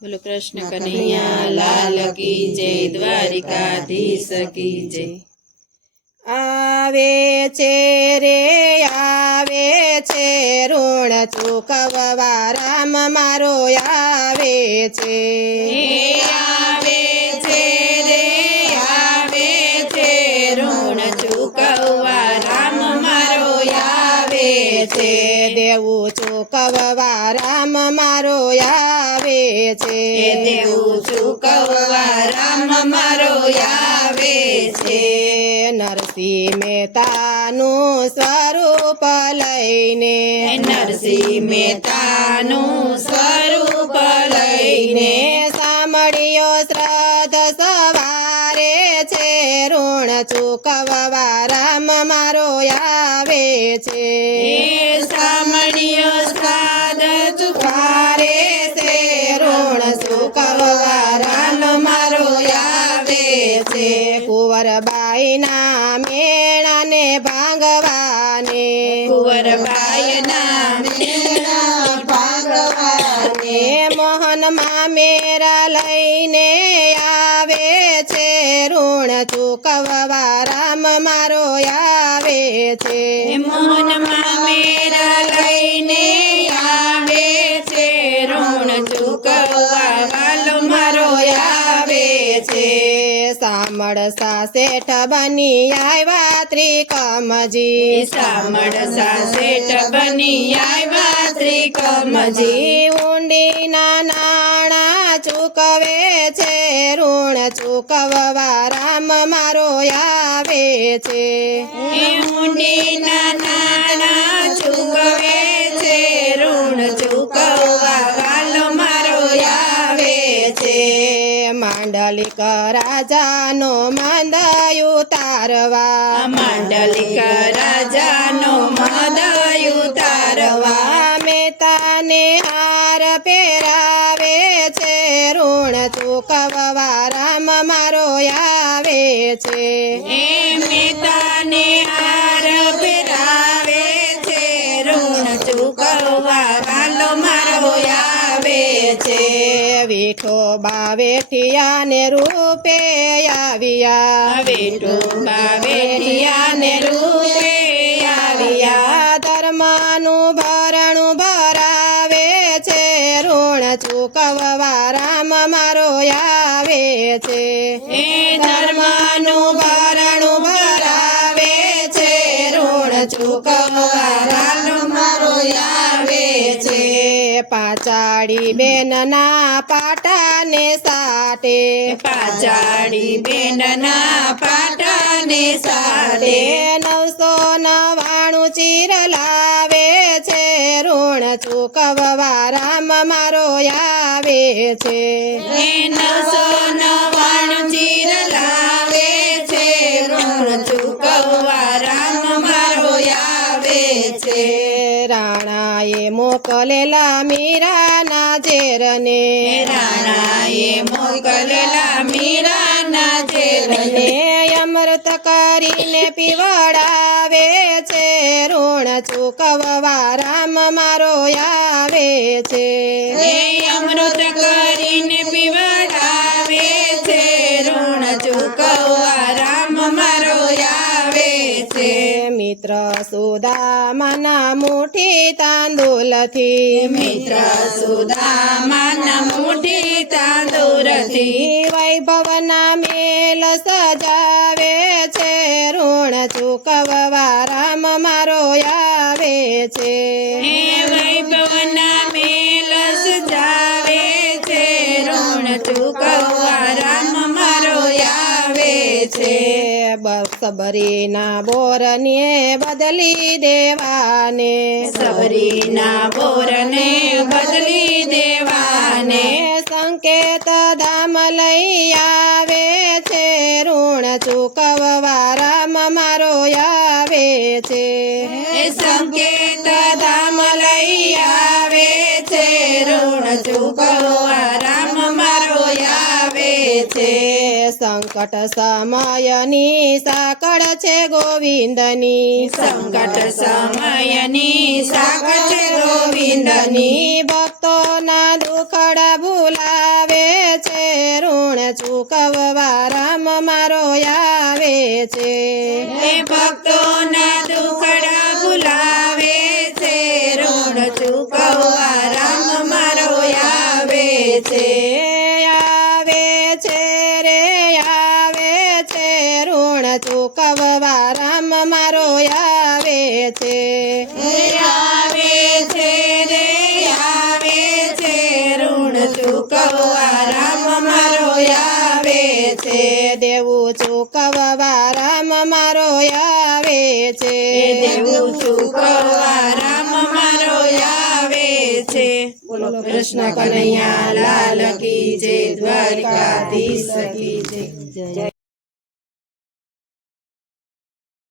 બોલો કૃષ્ણ કનૈયા લાલ કી જય, દ્વારિકાધીશ કી જય। આવે છે રે આવે છે ઋણ ચૂકવવા રામ મારો આવે છે। આવે છે રે આવે છે ઋણ ચૂકવવા રામ મારો આવે છે। દેવું ચૂકવવા રામ મારો આવે છે। દેવું ચૂકવવા રામ મારો આવે છે। નરસિંહ મહેતાનું સ્વરૂપ લઈને નરસિંહ મહેતાનું સ્વરૂપ લઈને સાંભળ્યો શ્રદ્ધ સવારે છે ઋણ ચૂકવવા રામ મારો આવે છે। સામણ્યો શ્રાદ્ધ ચુકારે છે ઋણ ચૂકવવા રામ મારો આવે છે। કુંવરબાઈના મેળાને ભાંગવાને કુંવરબાઈના મેળા ભાગવાને મોહનમાં મેરા લઈને આવે છે ઋણ ચૂકવવા રામ મારો આવે છે। મોહનમાં મેરા લઈને આવે છે ઋણ ચૂકવવા વાલો મારો આવે છે। સામળસા શેઠ બની આવ્યા ત્રિકમજી સામળસા શેઠ બની આવ્યા ત્રિકમજી ઊંડીના નાણાં ચૂકવે છે ઋણ ચૂકવવા રામ મારો આવે છે। ઊંડીના નાણાં ચૂકવે છે ઋણ ચૂકવવા વાલો મારો આવે છે। માંડલિક રાજાનો મંદ ઉતારવા માંડલિક રાજાનો મદ ઉતારવા મહેતાને હાર પહેરાવે છે ઋણ ચૂકવવા રામ મારો આવે છે। મહેતાને હાર પહેરાવે છે ઋણ ચૂકવવા વાલો મારો આવે છે। વિઠોબા વેઠિયાને રૂપે આવ્યા વિઠોબા વેઠિયાને રૂપે આવ્યા ધર્મનું ભરણું ભરાવે છે ઋણ ચૂકવવા રામ મારો આવે છે। ધર્મનું ભરણું ભરાવે છે ઋણ ચૂકવવા વાલો મારો આવે છે। પાચાળી બેનના પાટાને સાટે પાચાળી બેનના પાટાને સાટે 999 ચીર લાવે છે ઋણ ચૂકવવા રામ મારો આવે છે। 999 ચીર લાવે છે ઋણ ચૂકવવા રામ મારો આવે છે। રાણાએ મોકલેલા મીરાના ઝેરને રાણાએ મોકલેલા મીરાના ઝેરને અમૃત કરીને પીવડાવે છે ઋણ ચૂકવવા રામ મારો આવે છે। અમૃત કરીને પીવડાવે છે ઋણ ચૂકવવા રામ મારો આવે છે। મિત્ર સુદામાના મુઠ્ઠી તાંદુલથી મિત્ર સુદામાના મુઠ્ઠી તાંદુરથી વૈભવના મેલ સજાવે છે ઋણ ચૂકવવા રામ મારો આવે છે। વૈભવના મેલ સજાવે છે ઋણ ચૂકવવા રામ મારો આવે છે। સબરીના બોરને બદલી દેવાને સબરીના બોરને બદલી દેવાને સંકેત ધામ લઈ આવે છે ઋણ ચૂકવવા રામ મારો આવે છે। સંકેત ધામ લઈ આવે છે ઋણ ચૂકવવા રામ મારો આવે છે। સંકટ સમયની સાકળ છે ગોવિંદની સંકટ સમયની સાકળ છે ગોવિંદની ભક્તોના દુખડા ભૂલાવે છે ઋણ ચૂકવવા રામ મારો આવે છે એ ભક્તોના દુખડા ભૂલાવે છે ઋણ ચૂકવવા રામ મારો આવે છે આવે છે રે આવે છે ઋણ ચૂકવવા રામ મારો આવે છે આવે છે રે આવે છે ઋણ ચૂકવવા રામ મારો આવે છે દેવું ચૂકવવા રામ મારો આવે છે દેવું ચૂકવવા રામ મારો આવે છે બોલો કૃષ્ણ કનૈયા લાલ કી જય દ્વારકાધીશ કી જય